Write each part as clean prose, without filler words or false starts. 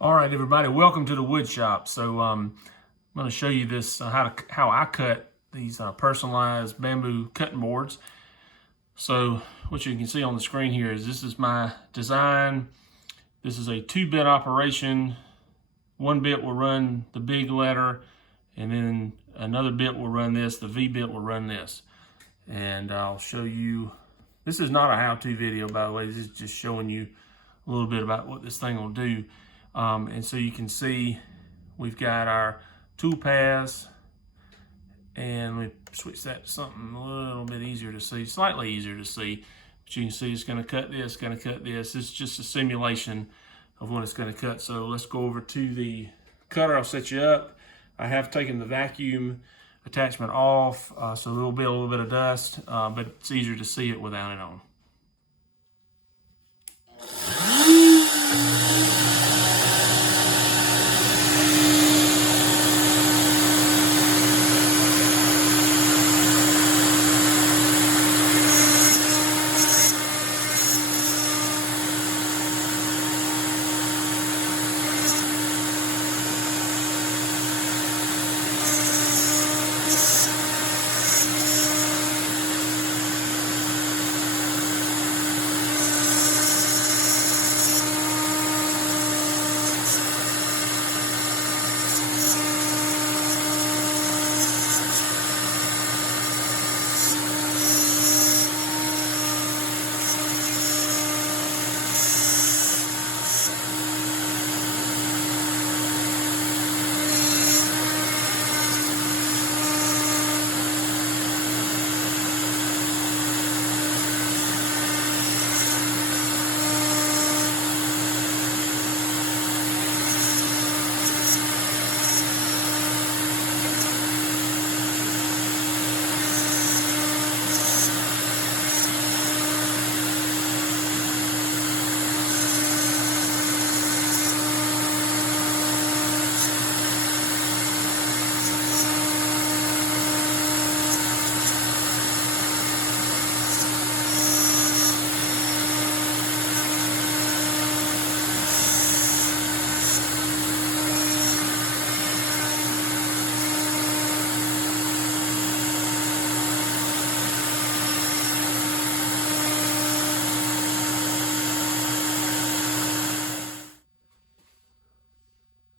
All right, everybody, welcome to the wood shop. So I'm going to show you this how I cut these personalized bamboo cutting boards. So what you can see on the screen here is this is my design. This is a 2-bit operation. One bit will run the big letter, and then another bit will run this. The V bit will run this. And I'll show you. This is not a how-to video, by the way. This is just showing you a little bit about what this thing will do. And so you can see we've got our tool paths, and we switch that to something a little bit easier to see, slightly easier to see. But you can see it's going to cut this, going to cut this. It's just a simulation of what it's going to cut. So let's go over to the cutter. I'll set you up. I have taken the vacuum attachment off, so there will be a little bit of dust, but it's easier to see it without it on.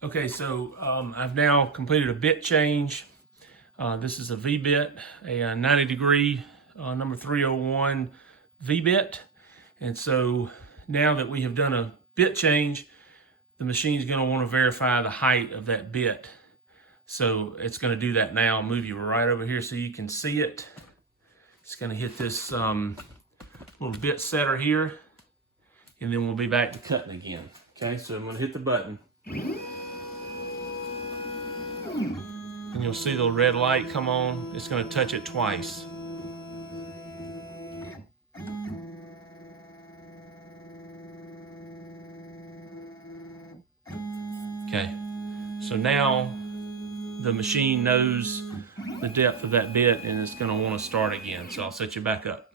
Okay, so I've now completed a bit change. This is a V bit, a 90 degree number 301 V bit. And so now that we have done a bit change, the machine is going to want to verify the height of that bit. So it's going to do that now. I'll move you right over here so you can see it. It's going to hit this little bit setter here, and then we'll be back to cutting again. Okay, so I'm going to hit the button. And you'll see the red light come on. It's going to touch it twice. Okay, so now the machine knows the depth of that bit, and it's going to want to start again. So I'll set you back up.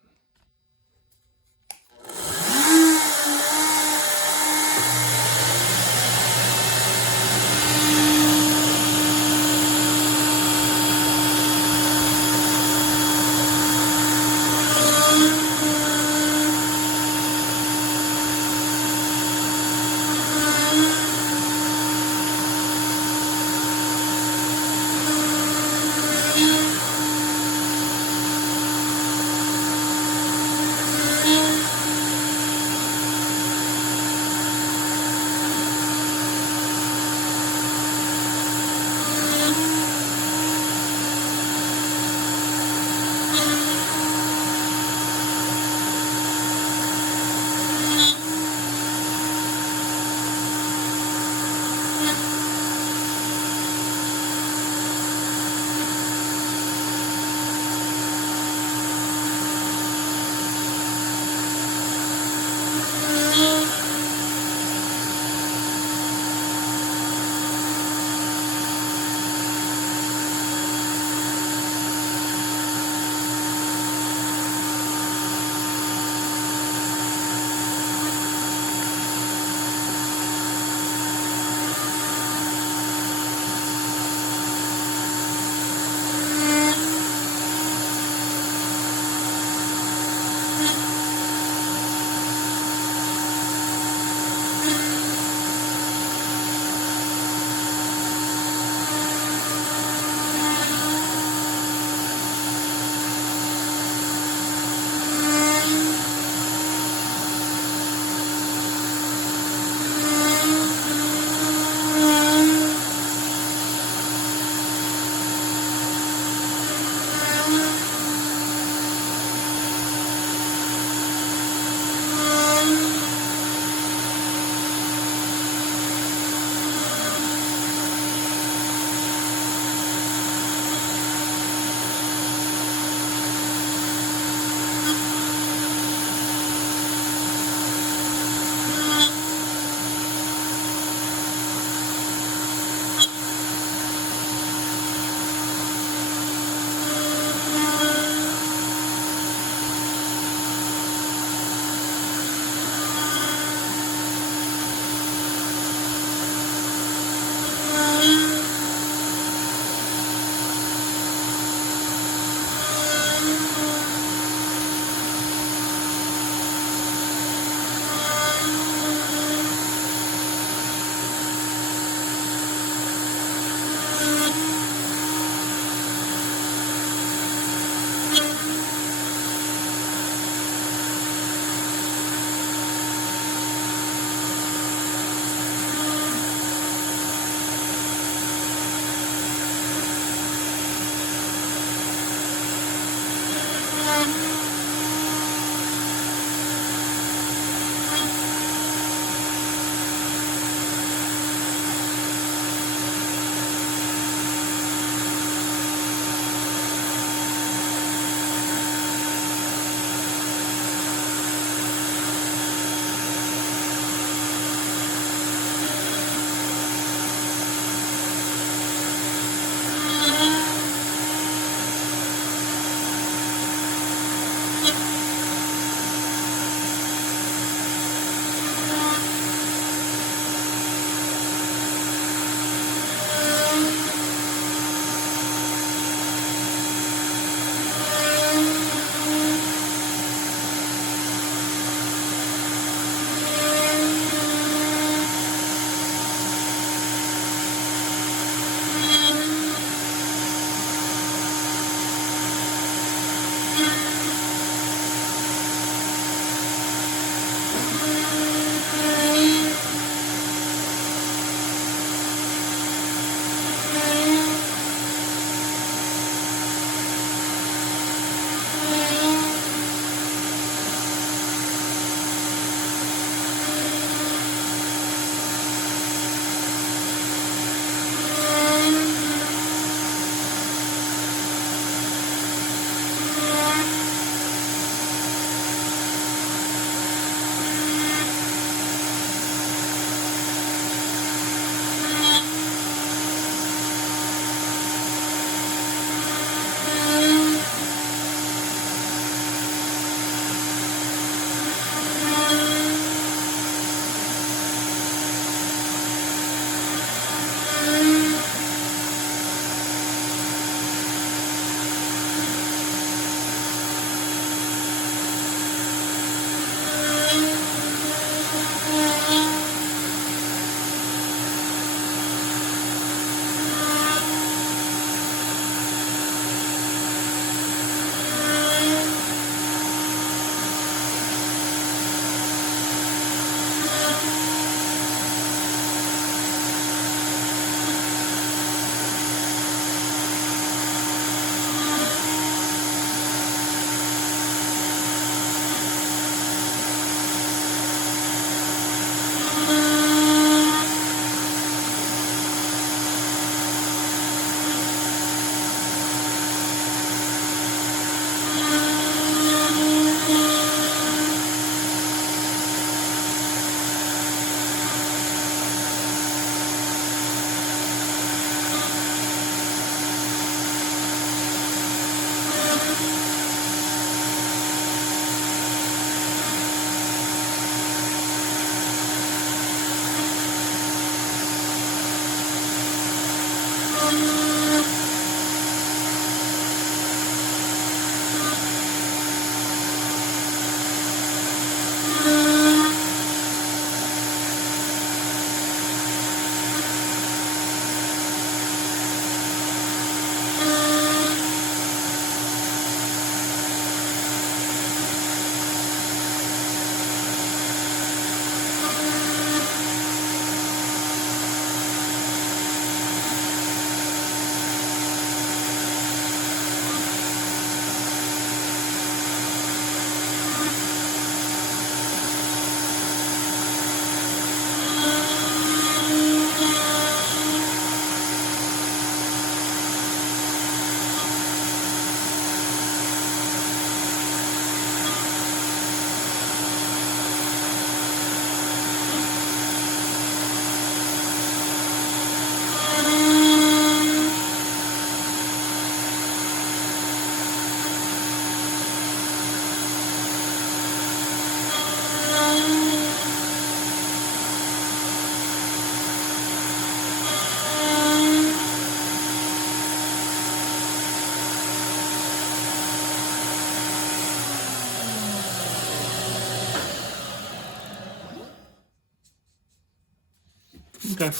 Okay,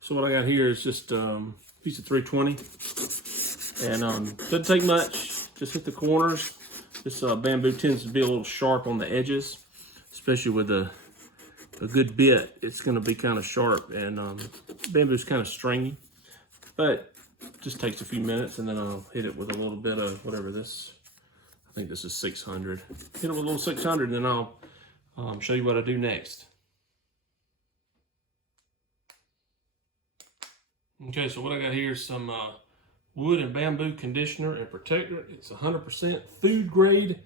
so what I got here is just a piece of 320, and doesn't take much. Just hit the corners. This bamboo tends to be a little sharp on the edges, especially with a good bit. It's going to be kind of sharp, and bamboo's kind of stringy, but just takes a few minutes, and then I'll hit it with a little bit of whatever this. I think this is 600. Hit it with a little 600, and then I'll show you what I do next. Okay, so what I got here is some wood and bamboo conditioner and protector. It's 100% food grade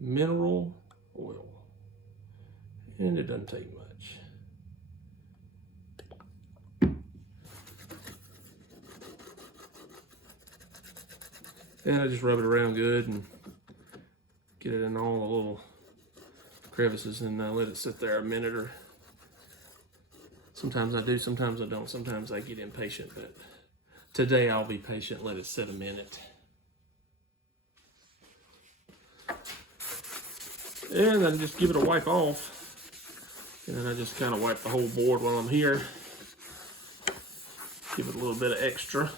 mineral oil, and it doesn't take much. And I just rub it around good and get it in all the little crevices, and let it sit there a minute, or sometimes I do, sometimes I don't. Sometimes I get impatient, but today I'll be patient, let it sit a minute. And then just give it a wipe off. And then I just kind of wipe the whole board while I'm here. Give it a little bit of extra.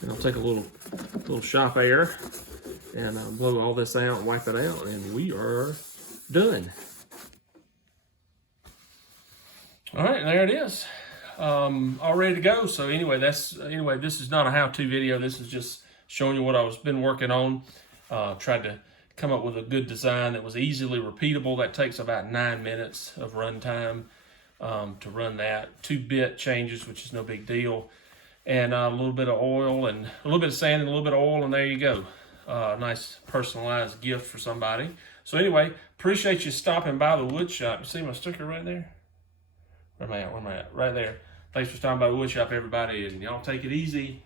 And I'll take a little shop air and blow all this out and wipe it out, and we are done. All right, there it is, all ready to go. So anyway, this is not a how-to video. This is just showing you what I've been working on. Tried to come up with a good design that was easily repeatable. That takes about 9 minutes of run time to run that. 2-bit changes, which is no big deal. And a little bit of oil and a little bit of sand and a little bit of oil, and there you go. Nice personalized gift for somebody. So anyway, appreciate you stopping by the wood shop. You see my sticker right there? Where am I at? Right there. Thanks for stopping by the wood shop, everybody, and y'all take it easy.